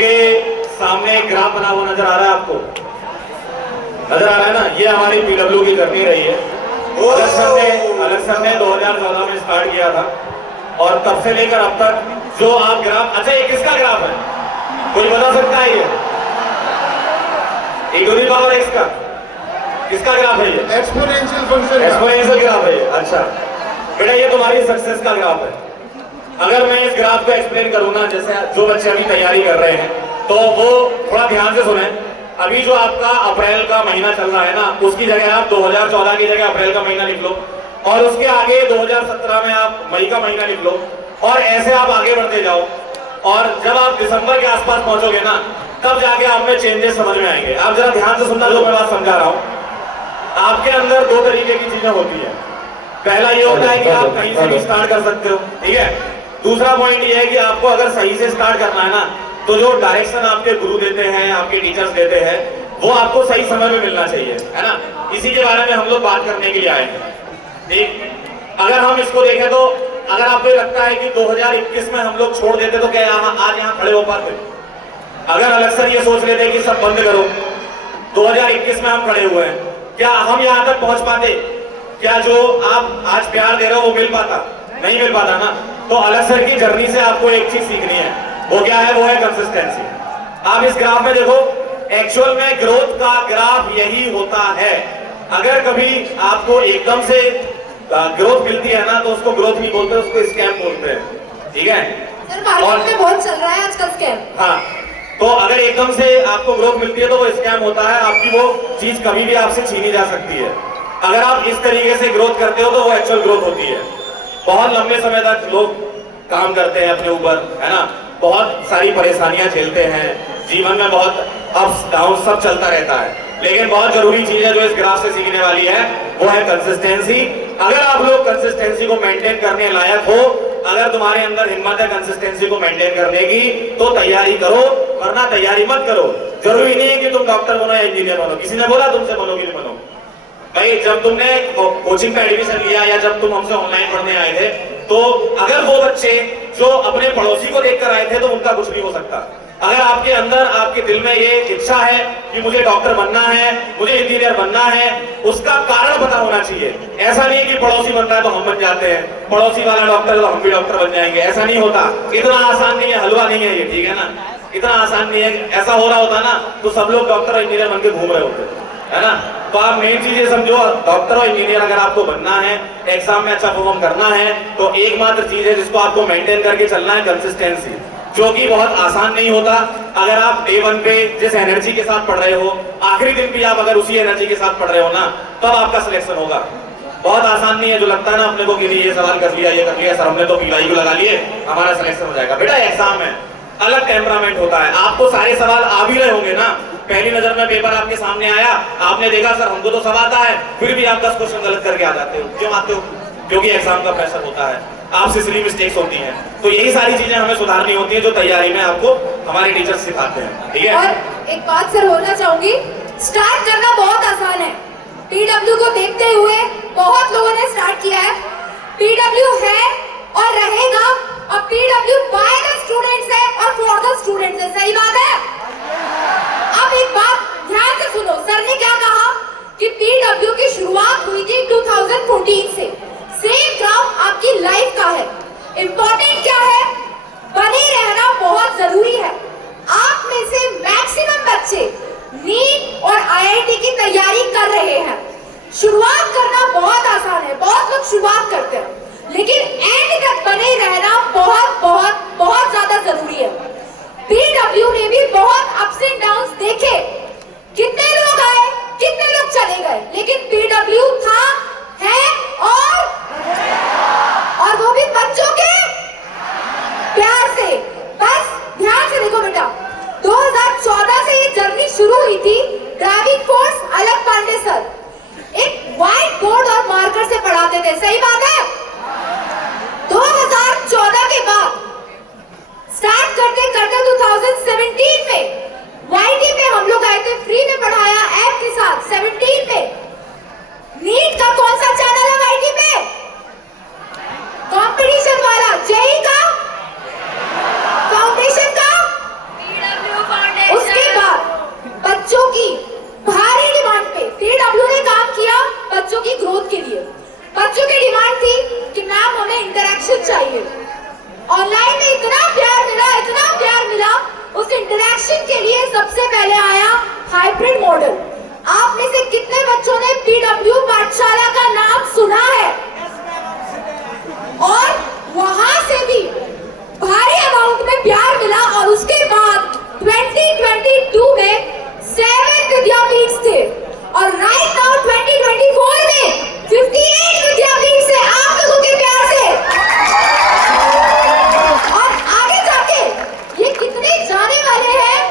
आपके सामने एक ग्राफ बना हुआ नजर आ रहा है आपको? नजर आ रहा है ना? ये हमारी पीडब्ल्यू की जर्नी रही है। अलग सर ने 2014 में स्टार्ट किया था और तब से लेकर अब तक जो आप ग्राफ, अच्छा ये किसका ग्राफ है? कोई बता सकता है? ये e⁻x का किसका ग्राफ है? ये एक्सपोनेंशियल फंक्शन, एक्सपोनेंशियल ग्राफ है ये। अच्छा बेटा, ये तुम्हारी सक्सेस का ग्राफ है। अगर मैं इस ग्राफ को एक्सप्लेन करूंगा, जैसे जो बच्चे अभी तैयारी कर रहे हैं, तो वो थोड़ा ध्यान से सुने। अभी जो आपका अप्रैल का महीना चल रहा है ना, उसकी जगह आप 2014 की जगह अप्रैल का महीना लिख लो, और उसके आगे 2017 में आप मई का महीना लिख लो, और ऐसे आप आगे बढ़ते जाओ। और जब आप दिसंबर के आसपास पहुंचोगे ना, तब जाके आप में चेंजेस समझ में आएंगे। आप जरा ध्यान से सुनना जो मैं बात समझा रहा हूं। आपके अंदर दो तरीके की चीजें होती है। पहला ये होता है कि आप कहीं से भी स्टार्ट कर सकते हो, ठीक है। दूसरा पॉइंट ये है कि आपको अगर सही से स्टार्ट करना है ना, तो जो डायरेक्शन आपके गुरु देते हैं, आपके टीचर्स देते हैं, वो आपको सही समय में मिलना चाहिए, है ना। इसी के बारे में हम लोग बात करने के लिए आए हैं। ठीक, अगर हम इसको देखें तो अगर आपको लगता है कि 2021 में हम लोग छोड़ देते तो क्या आज यहाँ खड़े हो पाते? अगर अलग सर ये सोच लेते कि सब बंद करो, 2021 में हम खड़े हुए हैं, क्या हम यहाँ तक पहुंच पाते? क्या जो आप आज प्यार दे रहे हो वो मिल पाता? नहीं मिल पाता ना। तो अलग सर की जर्नी से आपको एक चीज सीखनी है, वो क्या है? वो है कंसिस्टेंसी। आप इस ग्राफ में देखो, एक्चुअल में ग्रोथ का ग्राफ यही होता है। अगर कभी आपको एकदम से ग्रोथ मिलती है ना, तो उसको ग्रोथ नहीं बोलते, उसको स्कैम बोलते हैं, ठीक है। सर मार्केट में बहुत चल रहा है आजकल स्कैम। हाँ, तो अगर एकदम से आपको ग्रोथ मिलती है तो वो स्कैम होता है। आपकी वो चीज कभी भी आपसे छीनी जा सकती है। अगर आप इस तरीके से ग्रोथ करते हो तो वो एक्चुअल ग्रोथ होती है। बहुत लंबे समय तक लोग काम करते हैं अपने ऊपर, है ना, बहुत सारी परेशानियां झेलते हैं, जीवन में बहुत अप्स डाउन सब चलता रहता है, लेकिन बहुत जरूरी चीज है जो इस ग्राफ से सीखने वाली है, वो है कंसिस्टेंसी। अगर आप लोग कंसिस्टेंसी को मेंटेन करने लायक हो, अगर तुम्हारे अंदर हिम्मत है कंसिस्टेंसी को मेंटेन करने की, तो तैयारी करो, वरना तैयारी मत करो। जरूरी नहीं है कि तुम डॉक्टर बनो या इंजीनियर बनो। किसी ने बोला तुमसे बनो कि नहीं बनो? भाई जब तुमने कोचिंग का एडमिशन लिया या जब तुम हमसे ऑनलाइन पढ़ने आए थे, तो अगर वो बच्चे जो अपने पड़ोसी को देखकर आए थे तो उनका कुछ नहीं हो सकता। अगर आपके अंदर, आपके दिल में ये इच्छा है कि मुझे डॉक्टर बनना है, मुझे इंजीनियर बनना है, उसका कारण पता होना चाहिए। ऐसा नहीं कि पड़ोसी बनता है तो हम बन जाते हैं, पड़ोसी वाला डॉक्टर तो हम भी डॉक्टर बन जाएंगे, ऐसा नहीं होता। इतना आसान नहीं है, हलवा नहीं है ये, ठीक है ना। इतना आसान नहीं है। ऐसा हो रहा होता ना तो सब लोग डॉक्टर और इंजीनियर बन के घूम रहे होते, है ना। तो आप मेन चीजें समझो, डॉक्टर और इंजीनियर अगर आपको बनना है, एग्जाम में अच्छा परफॉर्म करना है, तो एकमात्र चीज है जिसको आपको मेंटेन करके चलना है, कंसिस्टेंसी, जो कि बहुत आसान नहीं होता। अगर आप डे 1 पे जिस एनर्जी के साथ पढ़ रहे हो, आखिरी दिन भी आप अगर उसी एनर्जी के साथ पढ़ रहे हो ना, तब आपका सिलेक्शन होगा। बहुत आसान नहीं है जो लगता है ना अपने को कि ये सवाल कर लिया, ये कर लिया, सर हमने तो पीवाई को लगा लिए, हमारा सिलेक्शन हो जाएगा। बेटा एग्जाम है, अलग टेम्परामेंट होता है। आपको सारे सवाल आ भी रहे होंगे ना, पहली नजर में पेपर आपके सामने आया, आपने देखा सर हमको तो सब आता है, फिर भी आप 10 क्वेश्चन गलत करके आ जाते हो। क्यों आते हो? क्योंकि एग्जाम का प्रेशर होता है, आपसे सिली मिस्टेक्स होती हैं। तो यही सारी चीजें हमें सुधारनी होती है जो तैयारी में आपको हमारे टीचर्स सिखाते हैं, ठीक है। और एक बात सर बोलना चाहूंगी, स्टार्ट करना बहुत आसान है। पीडब्ल्यू को देखते हुए बहुत लोगों ने स्टार्ट किया है। पीडब्ल्यू है और रहेगा, और पीडब्ल्यू बाय द स्टूडेंट्स है और फॉर द स्टूडेंट्स है। सही बात है। अब एक बात ध्यान से सुनो, सर ने क्या कहा कि पीडब्ल्यू की शुरुआत हुई थी 2014 से। सेम ग्राफ आपकी लाइफ का है। इंपॉर्टेंट क्या है? बने रहना बहुत जरूरी है। आप में से मैक्सिमम बच्चे नीट और आईआईटी की तैयारी कर रहे हैं। शुरुआत करना बहुत आसान है, बहुत लोग शुरुआत करते हैं, लेकिन एंड तक बने रहना बहुत बहुत बहुत ज्यादा जरूरी है। पीडब्ल्यू ने भी बहुत अप्स एंड डाउन्स देखे, कितने लोग आए, कितने लोग चले गए, लेकिन पीडब्ल्यू था, है और वो भी बच्चों के प्यार से। बस ध्यान से देखो बेटा, 2014 से ये जर्नी शुरू हुई थी। ड्राइविंग फोर्स अलग पांडे सर एक व्हाइट बोर्ड और मार्कर से पढ़ाते थे। सही बात है। 2014 के बाद स्टार्ट करते करते 2017 में वाईटी पे हम लोग आए थे, फ्री में पढ़ाया ऐप के साथ। 17 में नीट का कौन सा चैनल है वाईटी पे? कंपटीशन वाला। जेई का, फाउंडेशन का, पीडब्ल्यू चाहिए। ऑनलाइन में इतना प्यार मिला, उस इंटरेक्शन के लिए सबसे पहले आया हाइब्रिड मॉडल। आप में से कितने बच्चों ने PW पार्ट